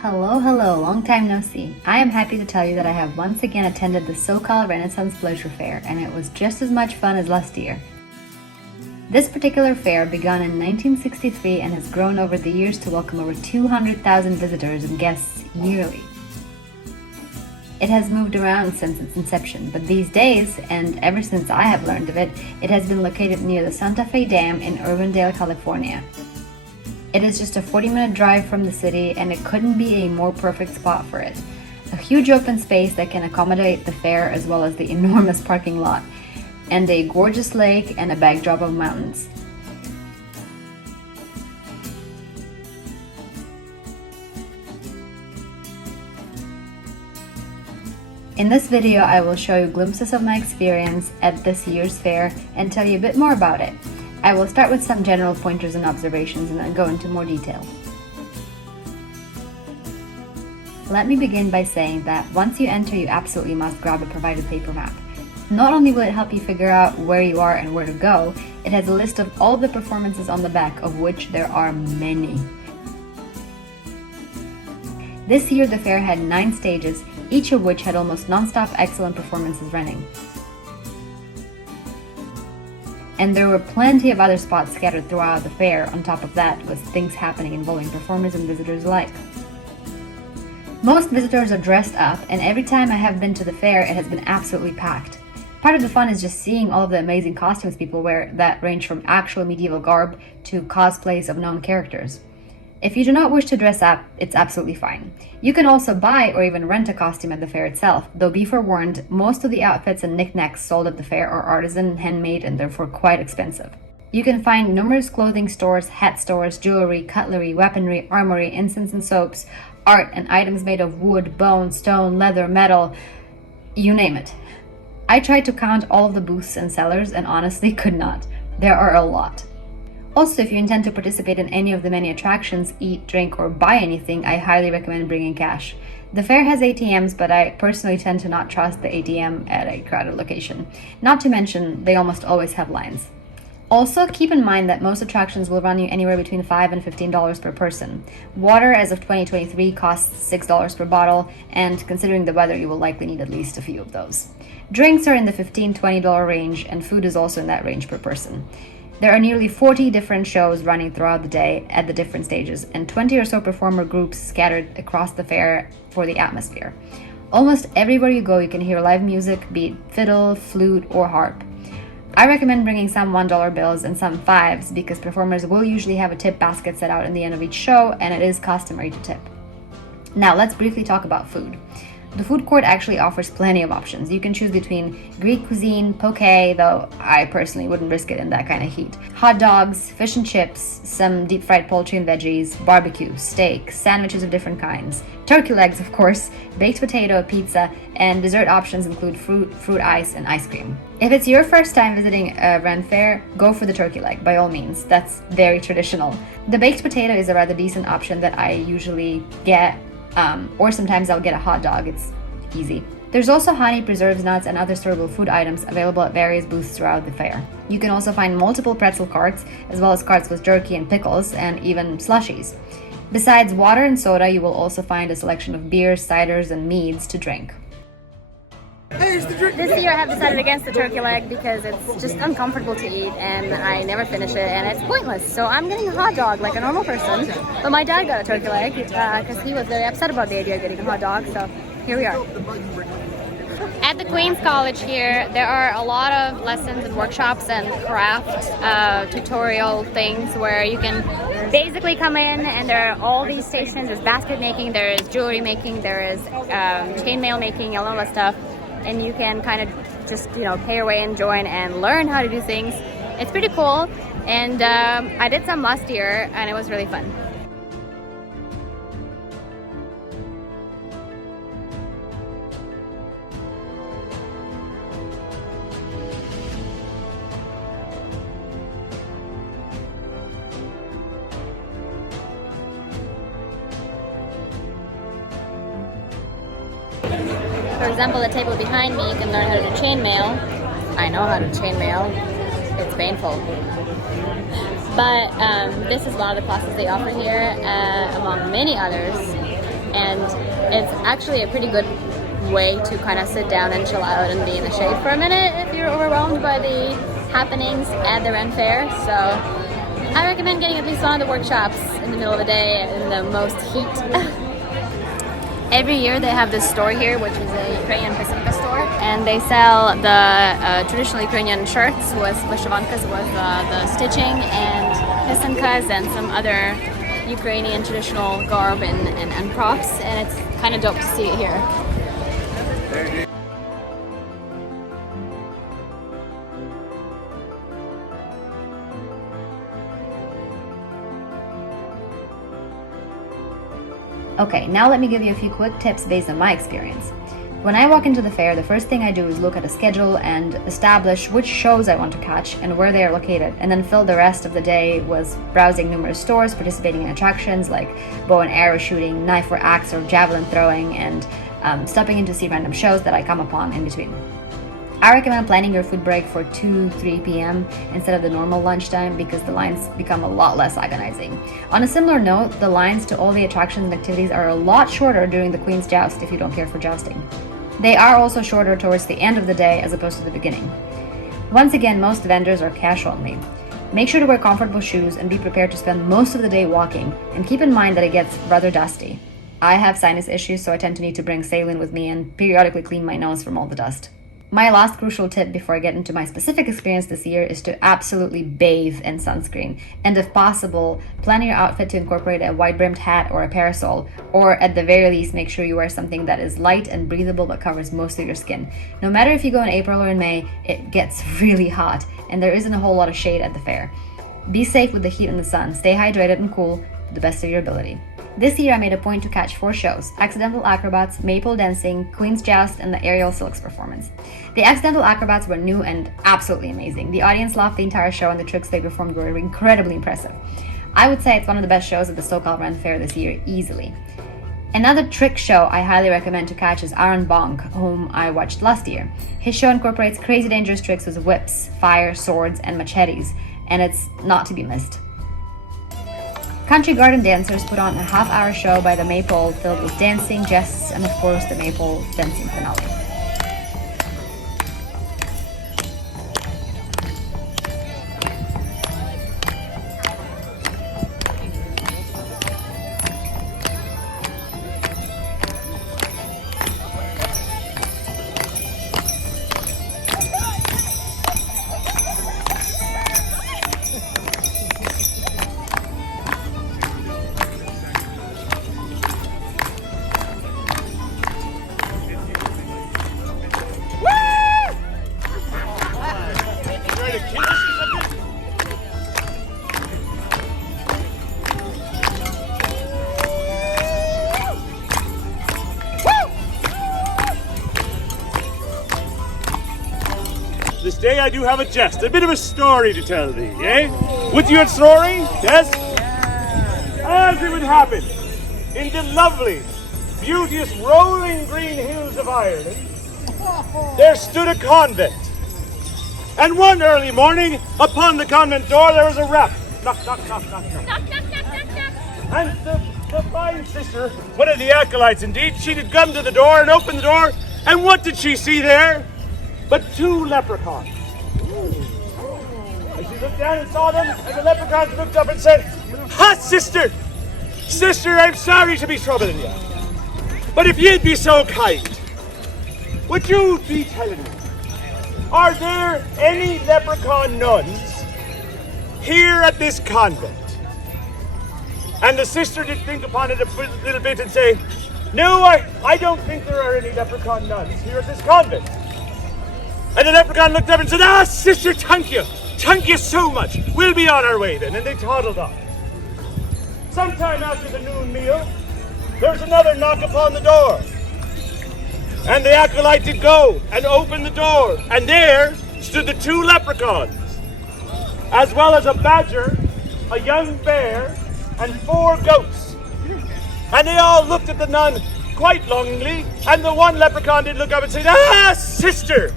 Hello, long time no see. I am happy to tell you that I have once again attended the SoCal Renaissance Faire, and it was just as much fun as last year. This particular fair began in 1963 and has grown over the years to welcome over 200,000 visitors and guests yearly. It has moved around since its inception, but these days, and ever since I have learned of it, it has been located near the Santa Fe Dam in Urbandale, California. It is just a 40-minute drive from the city, and it couldn't be a more perfect spot for it. A huge open space that can accommodate the fair as well as the enormous parking lot, and a gorgeous lake and a backdrop of mountains. In this video, I will show you glimpses of my experience at this year's fair and tell you a bit more about it. I will start with some general pointers and observations and then go into more detail. Let me begin by saying that once you enter, you absolutely must grab a provided paper map. Not only will it help you figure out where you are and where to go, it has a list of all the performances on the back, of which there are many. This year the fair had 9 stages, each of which had almost non-stop excellent performances running. And there were plenty of other spots scattered throughout the fair on top of that, with things happening involving performers and visitors alike. Most visitors are dressed up, and every time I have been to the fair it has been absolutely packed. Part of the fun is just seeing all of the amazing costumes people wear that range from actual medieval garb to cosplays of known characters. If you do not wish to dress up, it's absolutely fine. You can also buy or even rent a costume at the fair itself, though be forewarned, most of the outfits and knickknacks sold at the fair are artisan, handmade, and therefore quite expensive. You can find numerous clothing stores, hat stores, jewelry, cutlery, weaponry, armory, incense and soaps, art and items made of wood, bone, stone, leather, metal, you name it. I tried to count all of the booths and sellers and honestly could not. There are a lot. Also, if you intend to participate in any of the many attractions, eat, drink, or buy anything, I highly recommend bringing cash. The fair has ATMs, but I personally tend to not trust the ATM at a crowded location. Not to mention, they almost always have lines. Also, keep in mind that most attractions will run you anywhere between $5 and $15 per person. Water, as of 2023, costs $6 per bottle, and considering the weather, you will likely need at least a few of those. Drinks are in the $15–20 range, and food is also in that range per person. There are nearly 40 different shows running throughout the day at the different stages, and 20 or so performer groups scattered across the fair for the atmosphere. Almost everywhere you go, you can hear live music, be it fiddle, flute, or harp. I recommend bringing some $1 bills and some 5s because performers will usually have a tip basket set out in the end of each show, and it is customary to tip. Now let's briefly talk about food. The food court actually offers plenty of options. You can choose between Greek cuisine, poke, though I personally wouldn't risk it in that kind of heat, hot dogs, fish and chips, some deep fried poultry and veggies, barbecue, steak, sandwiches of different kinds, turkey legs of course, baked potato, pizza, and dessert options include fruit ice, and ice cream. If it's your first time visiting a Ren Faire, go for the turkey leg, by all means. That's very traditional. The baked potato is a rather decent option that I usually get, or sometimes I'll get a hot dog. It's easy. There's also honey, preserves, nuts, and other storable food items available at various booths throughout the fair. You can also find multiple pretzel carts, as well as carts with jerky and pickles, and even slushies. Besides water and soda, you will also find a selection of beers, ciders, and meads to drink. This year I have decided against the turkey leg because it's just uncomfortable to eat and I never finish it and it's pointless. So I'm getting a hot dog like a normal person. But my dad got a turkey leg because he was very upset about the idea of getting a hot dog. So here we are. At the Queen's College here, there are a lot of lessons and workshops and craft tutorial things where you can basically come in and there are all these stations. There's basket making, there is jewelry making, there is chainmail making, all of that stuff. And you can kind of just, pay your way and join and learn how to do things. It's pretty cool. And I did some last year and it was really fun. For example, the table behind me, you can learn how to do chainmail. I know how to chainmail. It's painful. But this is one of the classes they offer here, among many others. and it's actually a pretty good way to kind of sit down and chill out and be in the shade for a minute if you're overwhelmed by the happenings at the Ren Faire. So I recommend getting at least one of the workshops in the middle of the day in the most heat. Every year they have this store here, which is a Ukrainian Pisanka store, and they sell the traditional Ukrainian shirts with vyshyvankas, with the stitching, and pisankas and some other Ukrainian traditional garb and props, and it's kind of dope to see it here. Okay, now let me give you a few quick tips based on my experience. When I walk into the fair, the first thing I do is look at a schedule and establish which shows I want to catch and where they are located, and then fill the rest of the day with browsing numerous stores, participating in attractions like bow and arrow shooting, knife or axe or javelin throwing, and stopping in to see random shows that I come upon in between. I recommend planning your food break for 2-3 p.m. instead of the normal lunchtime because the lines become a lot less agonizing. On a similar note, the lines to all the attractions and activities are a lot shorter during the Queen's Joust if you don't care for jousting. They are also shorter towards the end of the day as opposed to the beginning. Once again, most vendors are cash only. Make sure to wear comfortable shoes and be prepared to spend most of the day walking, and keep in mind that it gets rather dusty. I have sinus issues, so I tend to need to bring saline with me and periodically clean my nose from all the dust. My last crucial tip before I get into my specific experience this year is to absolutely bathe in sunscreen, and if possible, plan your outfit to incorporate a wide-brimmed hat or a parasol, or at the very least make sure you wear something that is light and breathable but covers most of your skin. No matter if you go in April or in May, it gets really hot and there isn't a whole lot of shade at the fair. Be safe with the heat and the sun, stay hydrated and cool to the best of your ability. This year I made a point to catch 4 shows: Accidental Acrobats, Maypole Dancing, Queen's Joust, and the Aerial Silks performance. The Accidental Acrobats were new and absolutely amazing. The audience laughed the entire show and the tricks they performed were incredibly impressive. I would say it's one of the best shows at the SoCal Ren Faire this year, easily. Another trick show I highly recommend to catch is Aaron Bonk, whom I watched last year. His show incorporates crazy dangerous tricks with whips, fire, swords, and machetes, and it's not to be missed. Country Garden Dancers put on a half-hour show by the Maypole filled with dancing, jests, and of course the Maypole dancing finale. This day I do have a jest, a bit of a story to tell thee, eh? Would you a story? Yes? As it would happen, in the lovely, beauteous, rolling green hills of Ireland, there stood a convent. And one early morning, upon the convent door there was a rap. Knock, knock, knock, knock, knock. Knock, knock, knock, knock, knock. And the fine sister, one of the acolytes indeed, she did come to the door and open the door, and what did she see there? But 2 leprechauns. And she looked down and saw them, and the leprechauns looked up and said, "Ha, sister! Sister, I'm sorry to be troubling you. But if you'd be so kind, would you be telling me, are there any leprechaun nuns here at this convent?" And the sister did think upon it a little bit and say, "No, I don't think there are any leprechaun nuns here at this convent." And the leprechaun looked up and said, "Ah, sister, thank you so much. We'll be on our way then." And they toddled off. Sometime after the noon meal, there was another knock upon the door. And the acolyte did go and open the door. And there stood the 2 leprechauns, as well as a badger, a young bear, and 4 goats. And they all looked at the nun quite longingly, and the one leprechaun did look up and say, "Ah, sister!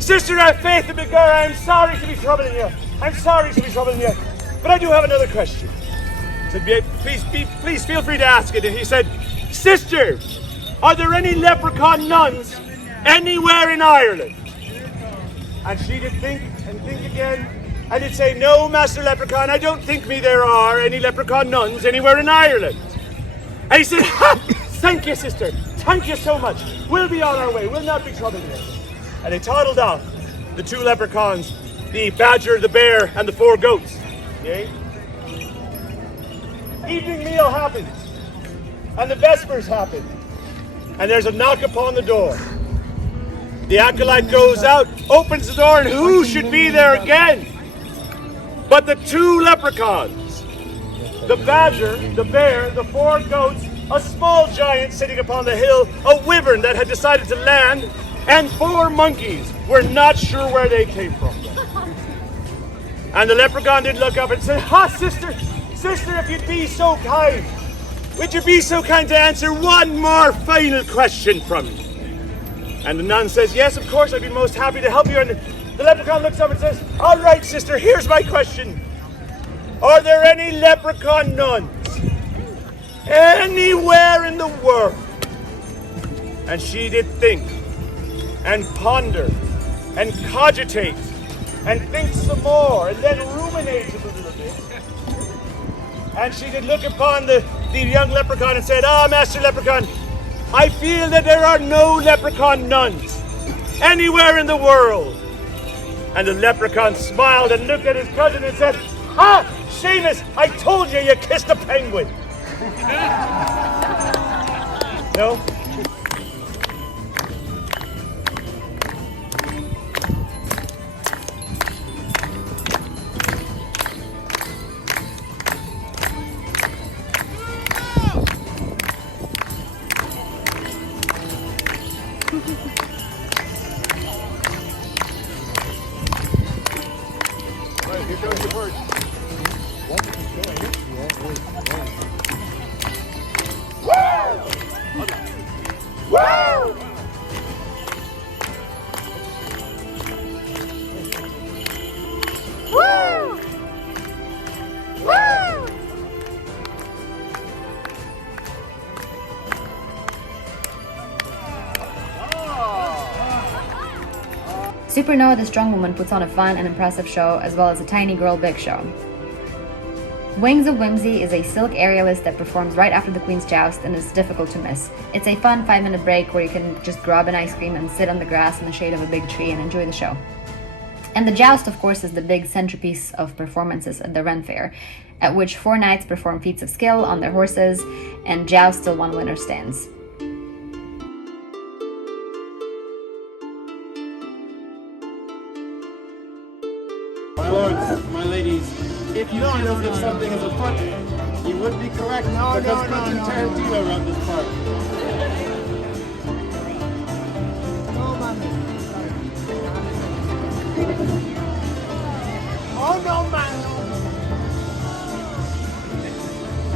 Sister, have faith in me, girl. I'm sorry to be troubling you. I'm sorry to be troubling you. But I do have another question." I said, please feel free to ask it. And he said, Sister, are there any leprechaun nuns anywhere in Ireland? And she did think and think again, and did say, no, Master Leprechaun, I don't think me there are any leprechaun nuns anywhere in Ireland. And he said, ha! Thank you, sister. Thank you so much. We'll be on our way. We'll not be troubled here. And they toddled off, the two leprechauns, the badger, the bear, and the four goats. Okay? Evening meal happens, and the vespers happen, and there's a knock upon the door. The acolyte goes out, opens the door, and who should be there again but the two leprechauns? The badger, the bear, the four goats, a small giant sitting upon the hill, a wyvern that had decided to land, and four monkeys. We're not sure where they came from. And the leprechaun did look up and said, ha, sister, if you'd be so kind, would you be so kind to answer one more final question from me? And the nun says, yes, of course, I'd be most happy to help you. And the leprechaun looks up and says, all right, sister, here's my question. Are there any leprechaun nuns anywhere in the world? And she did think and ponder and cogitate and think some more and then ruminate a little bit. And she did look upon the young leprechaun and said, Master Leprechaun, I feel that there are no leprechaun nuns anywhere in the world. And the leprechaun smiled and looked at his cousin and said, ha, Seamus, I told you kissed a penguin. No? Right, here goes the bird. Supernova the Strong Woman puts on a fun and impressive show, as well as a Tiny Girl Big Show. Wings of Whimsy is a silk aerialist that performs right after the Queen's Joust and is difficult to miss. It's a fun 5-minute break where you can just grab an ice cream and sit on the grass in the shade of a big tree and enjoy the show. And the Joust, of course, is the big centerpiece of performances at the Ren Faire, at which 4 knights perform feats of skill on their horses and joust till one winner stands. My lords, my ladies, if you feel as if something is afoot, you would be correct because Quentin Tarantino wrote this part. Oh no, man!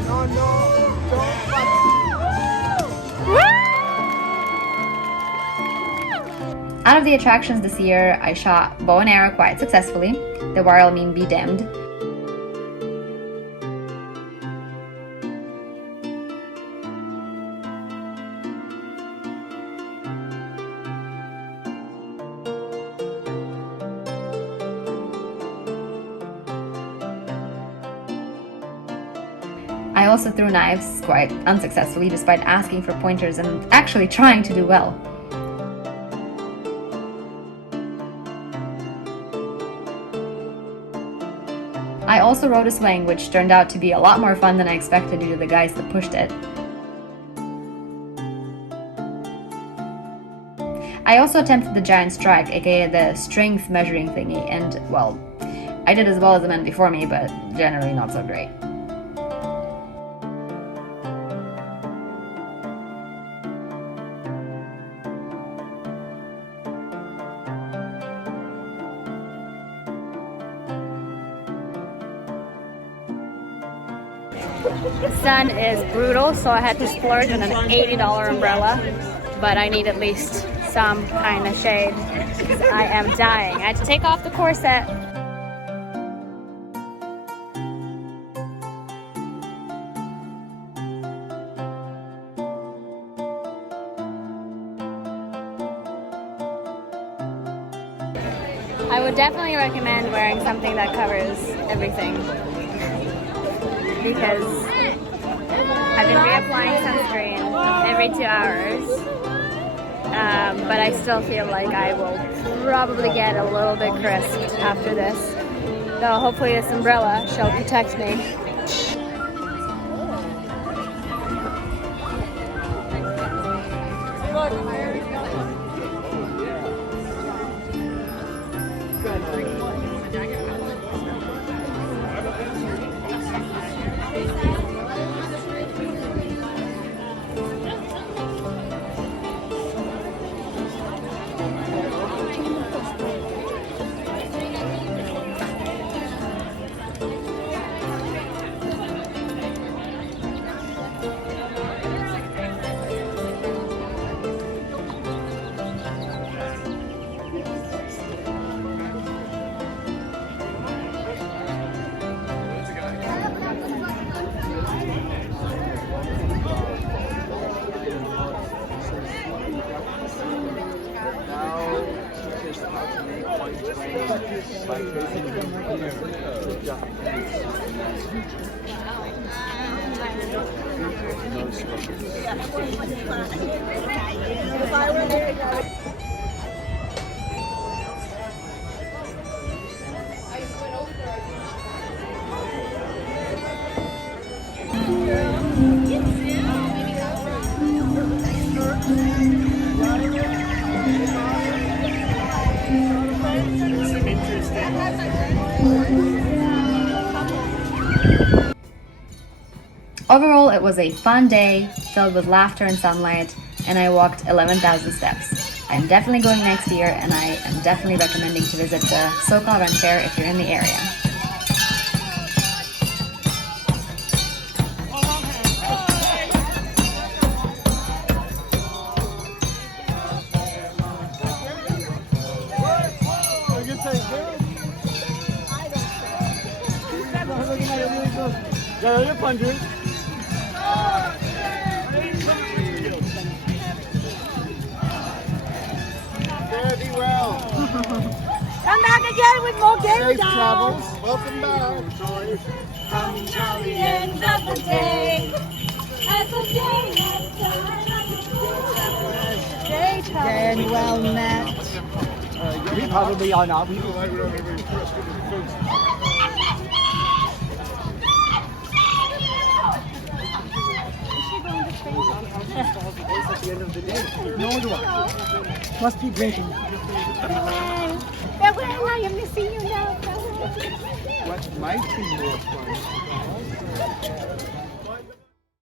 No, don't fuck. Out of the attractions this year, I shot bow and arrow quite successfully. The while mean be damned. I also threw knives quite unsuccessfully despite asking for pointers and actually trying to do well. I also rode a swing, which turned out to be a lot more fun than I expected due to the guys that pushed it. I also attempted the giant strike, aka the strength measuring thingy, and, well, I did as well as the men before me, but generally not so great. The sun is brutal, so I had to splurge on an $80 umbrella, but I need at least some kind of shade because I am dying. I had to take off the corset. I would definitely recommend wearing something that covers everything because I've been reapplying sunscreen every 2 hours, but I still feel like I will probably get a little bit crisped after this. Though hopefully this umbrella shall protect me. Overall, it was a fun day, filled with laughter and sunlight, and I walked 11,000 steps. I'm definitely going next year, and I am definitely recommending to visit the SoCal Ren Faire if you're in the area. Yeah, you're fun, dude. Fare thee well. Come back again with more game Safe travels. Welcome back. Come to the end of the day. As the day And well met. We probably are not. No do I. Must be drinking. Farewell, I am missing you now. What might be more fun